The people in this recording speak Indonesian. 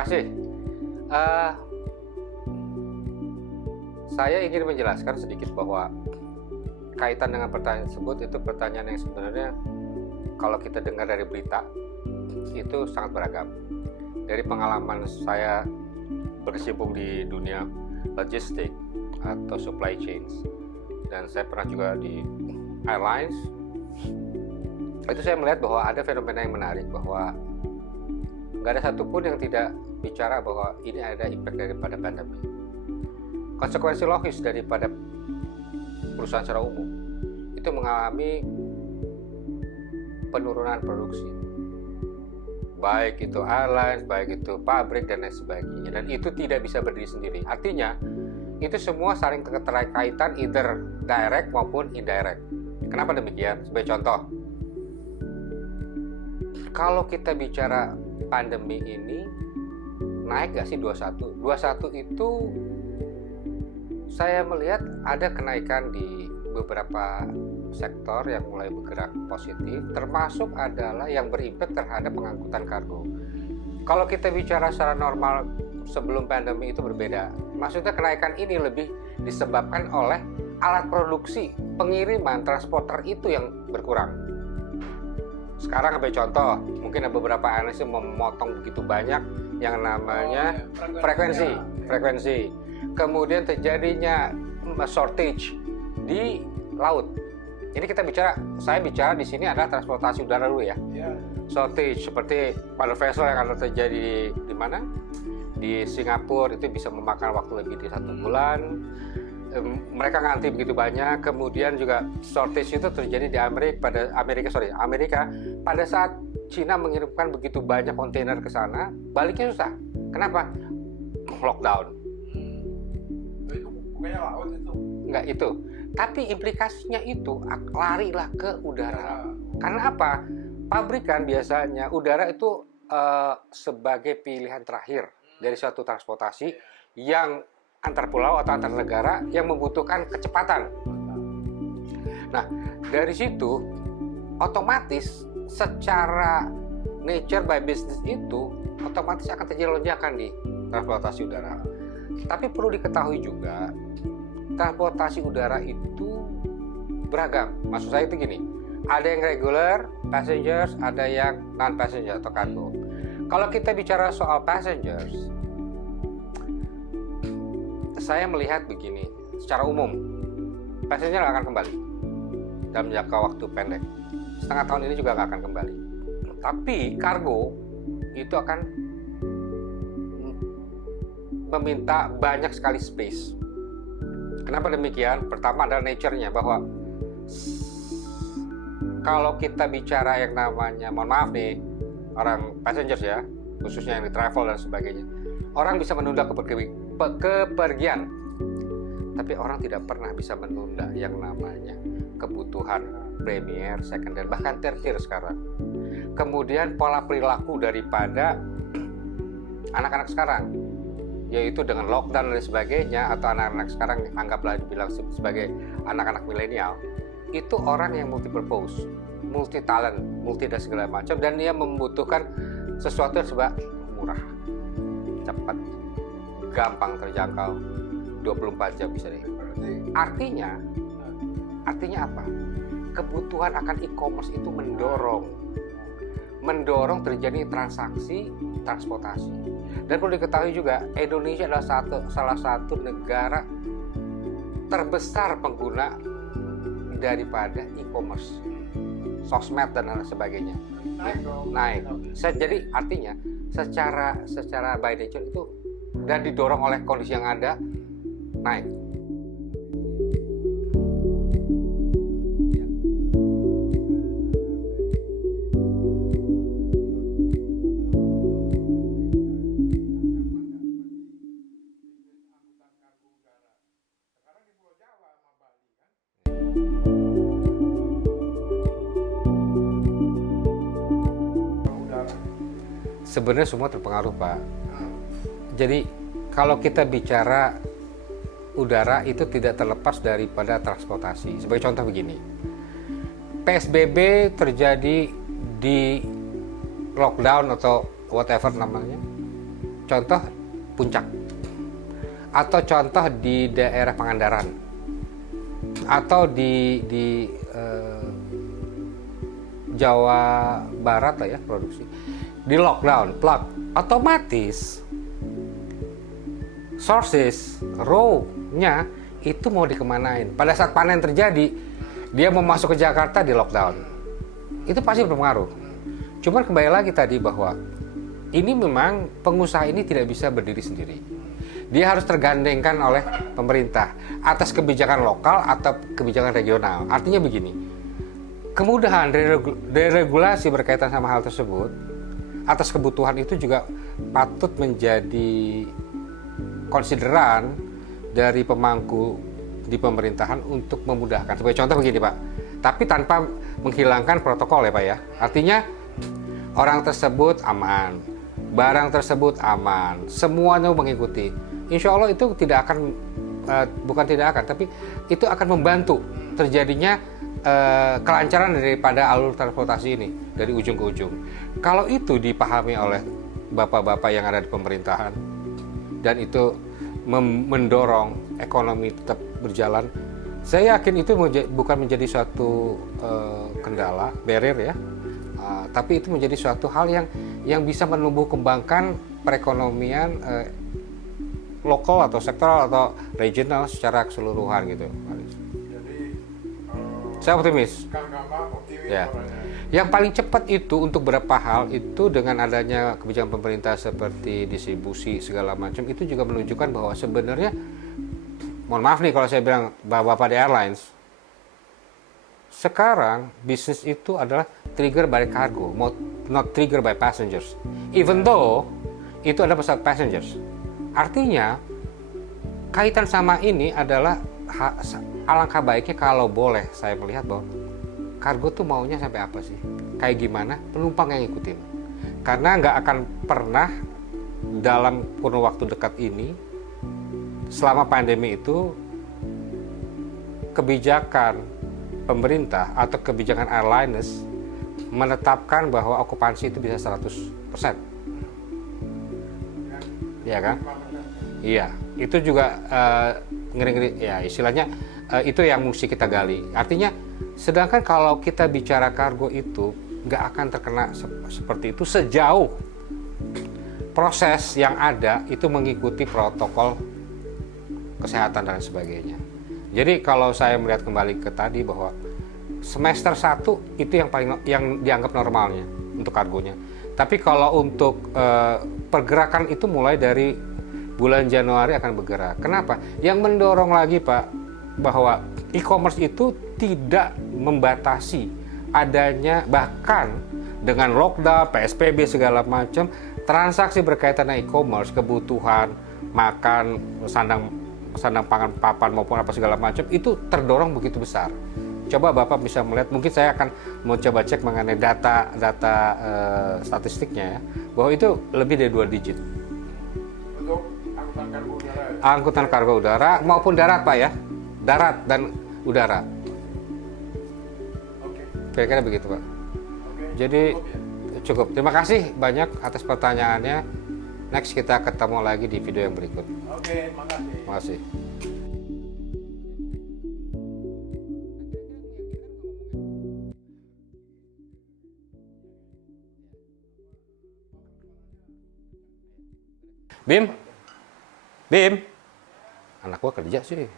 Terima kasih. Eh, saya ingin menjelaskan sedikit bahwa kaitan dengan pertanyaan tersebut itu pertanyaan yang sebenarnya kalau kita dengar dari berita itu sangat beragam. Dari pengalaman saya berkecimpung di dunia logistik atau supply chains, dan saya pernah juga di airlines, itu saya melihat bahwa ada fenomena yang menarik bahwa nggak ada satupun yang tidak bicara bahwa ini ada impact daripada pandemi. Konsekuensi logis daripada perusahaan secara umum itu mengalami penurunan produksi, baik itu airlines, baik itu pabrik dan lain sebagainya, dan itu tidak bisa berdiri sendiri. Artinya itu semua saling keterkaitan, either direct maupun indirect. Kenapa demikian? Sebagai contoh, kalau kita bicara pandemi ini naik gak sih 21? 21 itu saya melihat ada kenaikan di beberapa sektor yang mulai bergerak positif, termasuk adalah yang berimpact terhadap pengangkutan kargo. Kalau kita bicara secara normal sebelum pandemi itu berbeda. Maksudnya kenaikan ini lebih disebabkan oleh alat produksi, pengiriman, transporter itu yang berkurang. Sekarang ambil contoh, mungkin ada beberapa analis yang memotong begitu banyak yang namanya frekuensi. Kemudian terjadinya shortage di laut. Jadi saya bicara di sini adalah transportasi udara dulu ya. Shortage seperti pada vessel yang akan terjadi di mana? Di Singapura itu bisa memakan waktu lebih dari 1 bulan. Mereka ngantri begitu banyak. Kemudian juga shortage itu terjadi di Amerika pada saat Cina mengirimkan begitu banyak kontainer ke sana, baliknya susah. Kenapa? Lockdown. Bukannya laut itu? Enggak itu. Tapi implikasinya itu larilah ke udara. Karena apa? Pabrikan biasanya udara itu sebagai pilihan terakhir dari suatu transportasi yang antar pulau atau antar negara yang membutuhkan kecepatan. Nah, dari situ otomatis secara nature by business itu otomatis akan terjadi lonjakan di transportasi udara. Tapi perlu diketahui juga transportasi udara itu beragam. Maksud saya itu gini, ada yang regular passengers, ada yang non passenger atau cargo. Kalau kita bicara soal passengers, saya melihat begini, secara umum passenger akan kembali dalam jangka waktu pendek. Setengah tahun ini juga akan kembali. Tapi kargo itu akan meminta banyak sekali space. Kenapa demikian? Pertama adalah nature-nya, bahwa kalau kita bicara yang namanya, mohon maaf nih, orang passengers ya, khususnya yang di travel dan sebagainya, orang bisa menunda kepergian, tapi orang tidak pernah bisa menunda yang namanya kebutuhan premier, second, dan bahkan tertier sekarang. Kemudian pola perilaku daripada anak-anak sekarang, yaitu dengan lockdown dan sebagainya, atau anak-anak sekarang anggaplah dibilang sebagai anak-anak milenial, itu orang yang multi purpose, multi talent, multi dan segala macam, dan dia membutuhkan sesuatu yang serba murah, cepat, gampang terjangkau, 24 jam bisa deh. Artinya apa? Kebutuhan akan e-commerce itu mendorong terjadi transaksi transportasi. Dan perlu diketahui juga, Indonesia adalah salah satu negara terbesar pengguna daripada e-commerce, sosmed dan lain sebagainya. Naik. Jadi artinya secara by nature itu, dan didorong oleh kondisi yang ada, naik. Sebenarnya semua terpengaruh, Pak. Jadi kalau kita bicara udara itu tidak terlepas daripada transportasi. Sebagai contoh begini, PSBB terjadi di lockdown atau whatever namanya, contoh Puncak, atau contoh di daerah Pangandaran, atau di Jawa Barat lah ya, produksi di lockdown, plug, otomatis sources raw-nya itu mau dikemanain. Pada saat panen terjadi, dia mau masuk ke Jakarta di lockdown, itu pasti berpengaruh. Cuman kembali lagi tadi bahwa ini memang pengusaha ini tidak bisa berdiri sendiri. Dia harus tergandengkan oleh pemerintah atas kebijakan lokal atau kebijakan regional. Artinya begini, kemudahan deregulasi berkaitan sama hal tersebut atas kebutuhan itu juga patut menjadi konsideran dari pemangku di pemerintahan untuk memudahkan. Sebagai contoh begini Pak, tapi tanpa menghilangkan protokol ya Pak ya. Artinya orang tersebut aman, barang tersebut aman, semuanya mengikuti. Insya Allah itu tidak akan, bukan tidak akan, tapi itu akan membantu terjadinya kelancaran daripada alur transportasi ini dari ujung ke ujung. Kalau itu dipahami oleh bapak-bapak yang ada di pemerintahan dan itu mendorong ekonomi tetap berjalan, saya yakin itu bukan menjadi suatu kendala, barrier ya, tapi itu menjadi suatu hal yang bisa menumbuh kembangkan perekonomian lokal atau sektoral atau regional secara keseluruhan gitu. Jadi saya optimis. Ya. Yang paling cepat itu untuk beberapa hal itu dengan adanya kebijakan pemerintah seperti distribusi segala macam itu juga menunjukkan bahwa sebenarnya, mohon maaf nih kalau saya bilang bapak di airlines, sekarang bisnis itu adalah trigger by cargo, not trigger by passengers. Even though itu ada pesawat passengers. Artinya kaitan sama ini adalah alangkah baiknya kalau boleh saya melihat bahwa kargo tuh maunya sampai apa sih? Kayak gimana? Penumpang yang ngikutin. Karena nggak akan pernah dalam kurun waktu dekat ini, selama pandemi itu, kebijakan pemerintah atau kebijakan airlines menetapkan bahwa okupansi itu bisa 100%. Iya kan? Iya, itu juga ngeri-ngeri ya istilahnya, itu yang mesti kita gali. Artinya, sedangkan kalau kita bicara kargo itu nggak akan terkena seperti itu sejauh proses yang ada itu mengikuti protokol kesehatan dan sebagainya. Jadi kalau saya melihat kembali ke tadi bahwa semester 1 itu yang dianggap normalnya untuk kargonya. Tapi kalau untuk pergerakan itu mulai dari bulan Januari akan bergerak. Kenapa? Yang mendorong lagi Pak bahwa e-commerce itu tidak membatasi adanya, bahkan dengan lockdown, PSBB segala macam, transaksi berkaitan dengan e-commerce, kebutuhan makan, sandang pangan papan maupun apa segala macam itu terdorong begitu besar. Coba Bapak bisa melihat, mungkin saya akan mau coba cek mengenai data statistiknya ya, bahwa itu lebih dari 2 digit. Untuk angkutan kargo udara ya? Angkutan kargo udara maupun darat Pak ya, darat dan udara. Oke. Kira-kira begitu Pak. Oke. Jadi cukup. Terima kasih banyak atas pertanyaannya. Next kita ketemu lagi di video yang berikut. Oke, makasih. Makasih. Bim, Bim, anak gua kerja sih.